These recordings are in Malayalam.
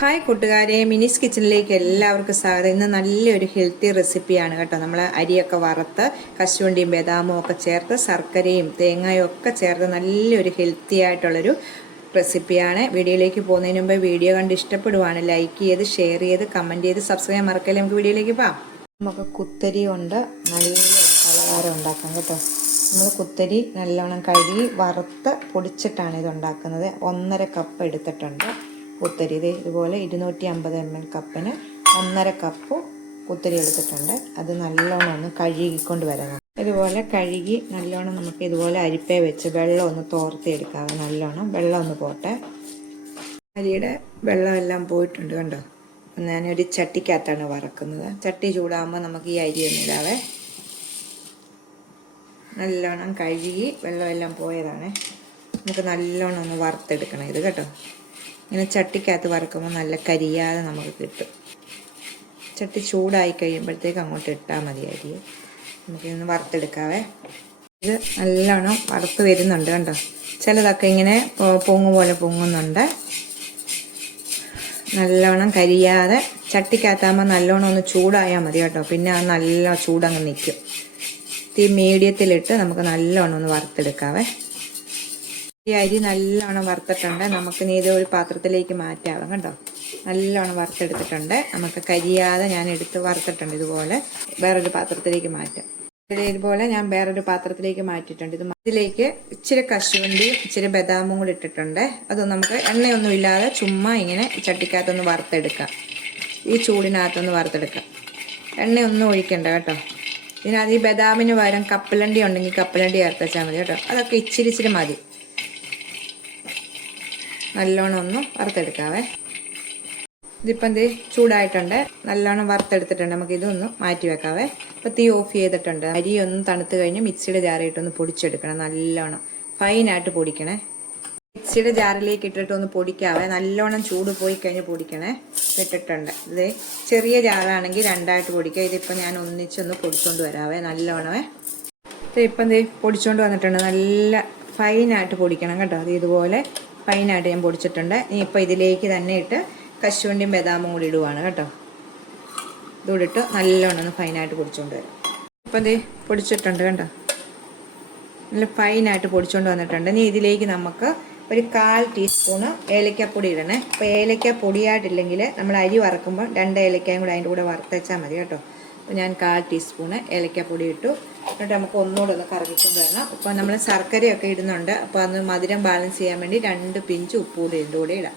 ഹായ് കൂട്ടുകാരെ, മിനിസ് കിച്ചണിലേക്ക് എല്ലാവർക്കും സ്വാഗതം. ഇന്ന് നല്ലൊരു ഹെൽത്തി റെസിപ്പിയാണ് കേട്ടോ. നമ്മൾ അരിയൊക്കെ വറുത്ത് കശുവണ്ടിയും ബദാമും ഒക്കെ ചേർത്ത് ശർക്കരയും തേങ്ങയും ഒക്കെ ചേർത്ത് നല്ലൊരു ഹെൽത്തി ആയിട്ടുള്ളൊരു റെസിപ്പിയാണ്. വീഡിയോയിലേക്ക് പോകുന്നതിന് മുമ്പ് വീഡിയോ കണ്ട് ഇഷ്ടപ്പെടുവാണ് ലൈക്ക് ചെയ്ത് ഷെയർ ചെയ്ത് കമൻറ്റ് ചെയ്ത് സബ്സ്ക്രൈബ് മറക്കല്ലേ. നമുക്ക് വീഡിയോയിലേക്ക് പോകാം. നമുക്ക് കുത്തരി കൊണ്ട് നല്ലൊരു പലഹാരം ഉണ്ടാക്കാം കേട്ടോ. നമ്മൾ കുത്തരി നല്ലോണം കഴുകി വറുത്ത് പൊടിച്ചിട്ടാണ് ഇത് ഉണ്ടാക്കുന്നത്. 1.5 കപ്പ് എടുത്തിട്ടുണ്ട് കുത്തരി. ഇതുപോലെ 250 ml കപ്പിന് 1.5 കപ്പ് കുത്തരി എടുത്തിട്ടുണ്ട്. അത് നല്ലോണം ഒന്ന് കഴുകിക്കൊണ്ട് വരണം. ഇതുപോലെ കഴുകി നല്ലോണം നമുക്ക് ഇതുപോലെ അരിപ്പേ വെച്ച് വെള്ളം ഒന്ന് തോർത്തിയെടുക്കാം. നല്ലോണം വെള്ളം ഒന്ന് പോട്ടെ. അരിയുടെ വെള്ളമെല്ലാം പോയിട്ടുണ്ട് കണ്ടോ. ഞാനൊരു ചട്ടിക്കകത്താണ് വറക്കുന്നത്. ചട്ടി ചൂടാകുമ്പോൾ നമുക്ക് ഈ അരി ഒന്നിടാവേ. നല്ലോണം കഴുകി വെള്ളമെല്ലാം പോയതാണ്. നമുക്ക് നല്ലോണം ഒന്ന് വറുത്തെടുക്കണം ഇത് കേട്ടോ. ഇങ്ങനെ ചട്ടിക്കകത്ത് വറക്കുമ്പോൾ നല്ല കരിയാതെ നമുക്ക് കിട്ടും. ചട്ടി ചൂടായി കഴിയുമ്പോഴത്തേക്ക് അങ്ങോട്ട് ഇട്ടാൽ മതി അരി. നമുക്കിന്ന് വറുത്തെടുക്കാവേ. ഇത് നല്ലോണം വറുത്ത് വരുന്നുണ്ട് കണ്ടോ. ചിലതൊക്കെ ഇങ്ങനെ പൊങ്ങ് പോലെ പൊങ്ങുന്നുണ്ട്. നല്ലോണം കരിയാതെ ചട്ടിക്കകത്താകുമ്പോൾ നല്ലോണം ഒന്ന് ചൂടായാൽ മതി കേട്ടോ. പിന്നെ അത് നല്ല ചൂടങ്ങ് നിൽക്കും. തീ മീഡിയത്തിലിട്ട് നമുക്ക് നല്ലോണം ഒന്ന് വറുത്തെടുക്കാവേ. ഈ അരി നല്ലോണം വറുത്തിട്ടുണ്ട്. നമുക്കിനി ഇത് ഒരു പാത്രത്തിലേക്ക് മാറ്റാം കേട്ടോ. നല്ലോണം വറുത്തെടുത്തിട്ടുണ്ട്. നമുക്ക് കരിയാതെ ഞാൻ എടുത്ത് വറുത്തിട്ടുണ്ട്. ഇതുപോലെ വേറൊരു പാത്രത്തിലേക്ക് മാറ്റാം. ഇതുപോലെ ഞാൻ വേറൊരു പാത്രത്തിലേക്ക് മാറ്റിയിട്ടുണ്ട്. ഇതിലേക്ക് ഇച്ചിരി കശുവണ്ടിയും ഇച്ചിരി ബദാമും കൂടി ഇട്ടിട്ടുണ്ട്. അത് നമുക്ക് എണ്ണയൊന്നും ഇല്ലാതെ ചുമ്മാ ഇങ്ങനെ ചട്ടിക്കകത്തൊന്ന് വറുത്തെടുക്കാം. ഈ ചൂടിനകത്തൊന്ന് വറുത്തെടുക്കാം. എണ്ണയൊന്നും ഒഴിക്കണ്ട കേട്ടോ. ഇതിനകത്ത് ഈ ബദാമിന് പകരം കപ്പലണ്ടി ഉണ്ടെങ്കിൽ കപ്പലണ്ടി ചേർത്ത് വെച്ചാൽ മതി കേട്ടോ. അതൊക്കെ ഇച്ചിരി മതി. നല്ലോണം ഒന്ന് വറുത്തെടുക്കാവേ. ഇതിപ്പം എന്ത് ചൂടായിട്ടുണ്ട്. നല്ലോണം വറുത്തെടുത്തിട്ടുണ്ട്. നമുക്ക് ഇതൊന്ന് മാറ്റി വെക്കാവേ. ഇപ്പം തീ ഓഫ് ചെയ്തിട്ടുണ്ട്. അരി ഒന്ന് തണുത്ത് കഴിഞ്ഞ് മിക്സിയുടെ ജാറിയിട്ടൊന്ന് പൊടിച്ചെടുക്കണം. നല്ലോണം ഫൈനായിട്ട് പൊടിക്കണേ. മിക്സിയുടെ ജാറിലേക്ക് ഇട്ടിട്ടൊന്ന് പൊടിക്കാവേ. നല്ലോണം ചൂട് പോയി കഴിഞ്ഞ് പൊടിക്കണേ. ഇട്ടിട്ടുണ്ട്. ഇത് ചെറിയ ജാറാണെങ്കിൽ രണ്ടായിട്ട് പൊടിക്കുക. ഇതിപ്പോൾ ഞാൻ ഒന്നിച്ചൊന്ന് പൊടിച്ചുകൊണ്ട് വരാവേ. നല്ലോണമേ. ഇപ്പം എന്ത് പൊടിച്ചുകൊണ്ട് വന്നിട്ടുണ്ട്. നല്ല ഫൈനായിട്ട് പൊടിക്കണം കേട്ടോ. അത് ഇതുപോലെ ഫൈനായിട്ട് ഞാൻ പൊടിച്ചിട്ടുണ്ട്. ഇനി ഇപ്പോൾ ഇതിലേക്ക് തന്നെ ഇട്ട് കശുവണ്ടിയും ബദാമും കൂടി ഇടുവാണ് കേട്ടോ. ഇതുകൂടി ഇട്ട് നല്ലോണം ഒന്ന് ഫൈനായിട്ട് പൊടിച്ചുകൊണ്ട് വരും. ഇപ്പം എന്ത് പൊടിച്ചിട്ടുണ്ട് കണ്ടോ. നല്ല ഫൈനായിട്ട് പൊടിച്ചുകൊണ്ട് വന്നിട്ടുണ്ട്. ഇനി ഇതിലേക്ക് നമുക്ക് ഒരു 1/4 ടീസ്പൂണ് ഏലക്കാപ്പൊടി ഇടണേ. അപ്പോൾ ഏലക്ക പൊടിയായിട്ടില്ലെങ്കിൽ നമ്മൾ അരി വറക്കുമ്പോൾ 2 ഏലക്കായും കൂടെ അതിൻ്റെ കൂടെ വറുത്തച്ചാൽ മതി കേട്ടോ. അപ്പോൾ ഞാൻ 1/4 ടീസ്പൂണ് ഏലക്കാപ്പൊടി ഇട്ടു. എന്നിട്ട് നമുക്ക് ഒന്നുകൂടെ ഒന്ന് കറക്കിക്കൊണ്ട് വരണം. അപ്പോൾ നമ്മൾ ശർക്കരയൊക്കെ ഇടുന്നുണ്ട്. അപ്പോൾ അന്ന് മധുരം ബാലൻസ് ചെയ്യാൻ വേണ്ടി 2 പിഞ്ച് ഉപ്പ് കൂടി ഇതിൻ്റെ കൂടെ ഇടാം.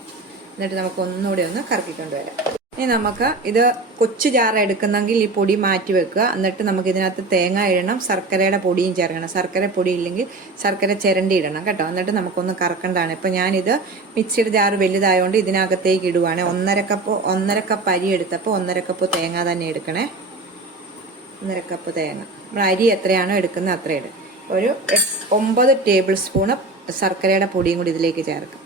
എന്നിട്ട് നമുക്ക് ഒന്നുകൂടെ ഒന്ന് കറക്കിക്കൊണ്ട് വരാം. ഇനി നമുക്ക് ഇത് കൊച്ചു ജാറ എടുക്കുന്നെങ്കിൽ ഈ പൊടി മാറ്റി വെക്കുക. എന്നിട്ട് നമുക്ക് ഇതിനകത്ത് തേങ്ങ ഇടണം. ശർക്കരയുടെ പൊടിയും ചേർക്കണം. ശർക്കര പൊടി ഇല്ലെങ്കിൽ ശർക്കര ചിരണ്ടി ഇടണം കേട്ടോ. എന്നിട്ട് നമുക്കൊന്ന് കറക്കേണ്ടതാണ്. ഇപ്പം ഞാനിത് മിക്സിയുടെ ജാറ് വലുതായതുകൊണ്ട് ഇതിനകത്തേക്ക് ഇടുവാണ്. 1.5 കപ്പ് അരി എടുത്തപ്പോൾ 1.5 കപ്പ് തേങ്ങ തന്നെ എടുക്കണേ. 1.5 കപ്പ് തേങ്ങ. നമ്മൾ അരി എത്രയാണോ എടുക്കുന്നത് അത്ര ഇടും. ഒരു 9 ടേബിൾ സ്പൂണ് ശർക്കരയുടെ പൊടിയും കൂടി ഇതിലേക്ക് ചേർക്കും.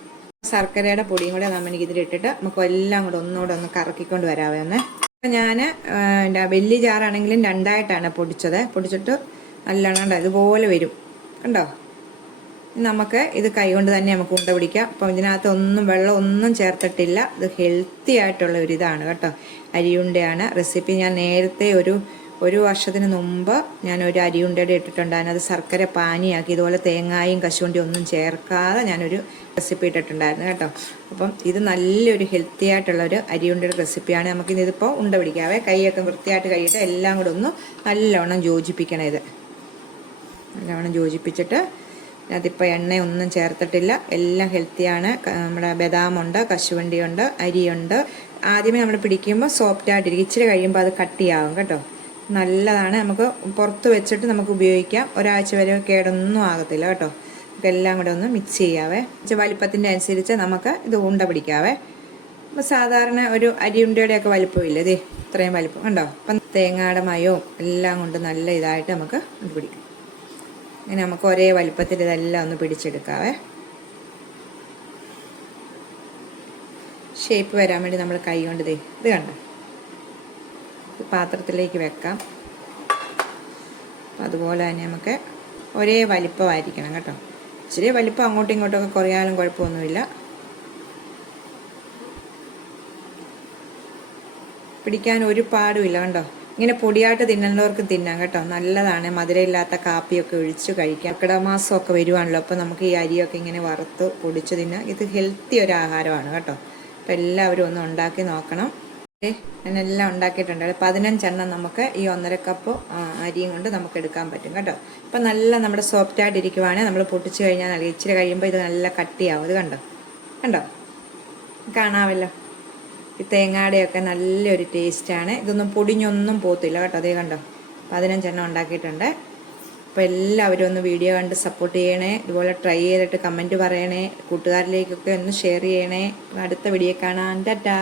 ശർക്കരയുടെ പൊടിയും കൂടെ നമുക്ക് ഇതിലിട്ടിട്ട് നമുക്ക് എല്ലാം കൂടെ ഒന്നുകൂടെ ഒന്ന് കറക്കിക്കൊണ്ട് വരാവേ ഒന്ന്. അപ്പം ഞാൻ എൻ്റെ വലിയ ജാറാണെങ്കിലും 2ആയിട്ടാണ് പൊടിച്ചിട്ട് നല്ലോണം ഇതുപോലെ വരും കണ്ടോ. നമുക്ക് ഇത് കൈകൊണ്ട് തന്നെ നമുക്ക് ഉണ്ട പിടിക്കാം. അപ്പം ഇതിനകത്ത് വെള്ളം ഒന്നും ചേർത്തിട്ടില്ല. ഇത് ഹെൽത്തി ആയിട്ടുള്ള ഒരു ഇതാണ് കേട്ടോ. അരിയുണ്ടയാണ് റെസിപ്പി. ഞാൻ നേരത്തെ ഒരു വർഷത്തിന് മുമ്പ് ഞാൻ ഒരു അരിയുണ്ടയുടെ ഇട്ടിട്ടുണ്ടായിരുന്നു. അത് ശർക്കര പാനിയാക്കി ഇതുപോലെ തേങ്ങായും കശുവണ്ടി ഒന്നും ചേർക്കാതെ ഞാനൊരു റെസിപ്പി ഇട്ടിട്ടുണ്ടായിരുന്നു കേട്ടോ. അപ്പം ഇത് നല്ലൊരു ഹെൽത്തി ആയിട്ടുള്ളൊരു അരിയുണ്ടയുടെ റെസിപ്പിയാണ്. നമുക്കിതിപ്പോൾ ഉണ്ട പിടിക്കാവേ. കൈയൊക്കെ വൃത്തിയായിട്ട് കഴിയിട്ട് എല്ലാം കൂടെ ഒന്ന് നല്ലോണം യോജിപ്പിക്കണം. ഇത് നല്ലോണം യോജിപ്പിച്ചിട്ട് അതിപ്പോൾ എണ്ണയൊന്നും ചേർത്തിട്ടില്ല. എല്ലാം ഹെൽത്തിയാണ്. നമ്മുടെ ബദാമുണ്ട്, കശുവണ്ടിയുണ്ട്, അരിയുണ്ട്. ആദ്യമേ നമ്മൾ പിടിക്കുമ്പോൾ സോഫ്റ്റായിട്ടിരിക്കും. ഇച്ചിരി കഴിയുമ്പോൾ അത് കട്ടിയാവും കേട്ടോ. നല്ലതാണ്. നമുക്ക് പുറത്ത് വെച്ചിട്ട് നമുക്ക് ഉപയോഗിക്കാം. ഒരാഴ്ച വരെ കേടൊന്നും ആകത്തില്ല കേട്ടോ. നമുക്ക് എല്ലാം കൂടെ ഒന്ന് മിക്സ് ചെയ്യാവേ. വലിപ്പത്തിൻ്റെ അനുസരിച്ച് നമുക്ക് ഇത് ഉണ്ട പിടിക്കാവേ. അപ്പോൾ സാധാരണ ഒരു അരിയുണ്ടയുടെയൊക്കെ വലിപ്പമില്ല. ഇതേ ഇത്രയും വലിപ്പം കണ്ടോ. അപ്പം തേങ്ങയുടെ മയവും എല്ലാം കൊണ്ട് നല്ല ഇതായിട്ട് നമുക്ക് ഇത് പിടിക്കും. ഇങ്ങനെ നമുക്ക് ഒരേ വലിപ്പത്തിൽ ഇതെല്ലാം ഒന്ന് പിടിച്ചെടുക്കാവേ. ഷേപ്പ് വരാൻ വേണ്ടി നമ്മൾ കൈ കൊണ്ട് ഇത് കണ്ടോ പാത്രത്തിലേക്ക് വെക്കാം. അതുപോലെ തന്നെ നമുക്ക് ഒരേ വലിപ്പമായിരിക്കണം കേട്ടോ. ഇച്ചിരി വലിപ്പം അങ്ങോട്ടും ഇങ്ങോട്ടും ഒക്കെ കുറയാനും കുഴപ്പമൊന്നുമില്ല. പിടിക്കാൻ ഒരു പാടുമില്ല കണ്ടോ. ഇങ്ങനെ പൊടിയായിട്ട് തിന്നുന്നവർക്ക് തിന്നാം കേട്ടോ, നല്ലതാണ്. മധുരമില്ലാത്ത കാപ്പിയൊക്കെ ഒഴിച്ച് കഴിക്കാം. കർക്കിടക മാസമൊക്കെ വരുവാണല്ലോ, അപ്പോൾ നമുക്ക് ഈ അരിയൊക്കെ ഇങ്ങനെ വറുത്ത് പൊടിച്ച് തിന്നാം. ഇത് ഹെൽത്തി ഒരു ആഹാരമാണ് കേട്ടോ. അപ്പോൾ എല്ലാവരും ഒന്ന് ഉണ്ടാക്കി നോക്കണം. ഞാനെല്ലാം ഉണ്ടാക്കിയിട്ടുണ്ട്. 15 നമുക്ക് ഈ 1.5 കപ്പ് അരിയും കൊണ്ട് നമുക്ക് എടുക്കാൻ പറ്റും കേട്ടോ. അപ്പം നല്ല നമ്മുടെ സോഫ്റ്റ് ആയിട്ട് ഇരിക്കുവാണെങ്കിൽ നമ്മൾ പൊട്ടിച്ച് കഴിഞ്ഞാൽ നല്ല ഇച്ചിരി കഴിയുമ്പോൾ ഇത് നല്ല കട്ടിയാവും. ഇത് കണ്ടോ കണ്ടോ, കാണാമല്ലോ. ഈ തേങ്ങയുടെയൊക്കെ നല്ലൊരു ടേസ്റ്റാണ്. ഇതൊന്നും പൊടിഞ്ഞൊന്നും പോകത്തില്ല കേട്ടോ. അതേ കണ്ടോ, 15 ഉണ്ടാക്കിയിട്ടുണ്ട്. അപ്പോൾ എല്ലാവരും ഒന്ന് വീഡിയോ കണ്ട് സപ്പോർട്ട് ചെയ്യണേ. ഇതുപോലെ ട്രൈ ചെയ്തിട്ട് കമൻറ്റ് പറയണേ. കൂട്ടുകാരിലേക്കൊക്കെ ഒന്ന് ഷെയർ ചെയ്യണേ. അടുത്ത വീഡിയോ കാണാം. ടാറ്റാ.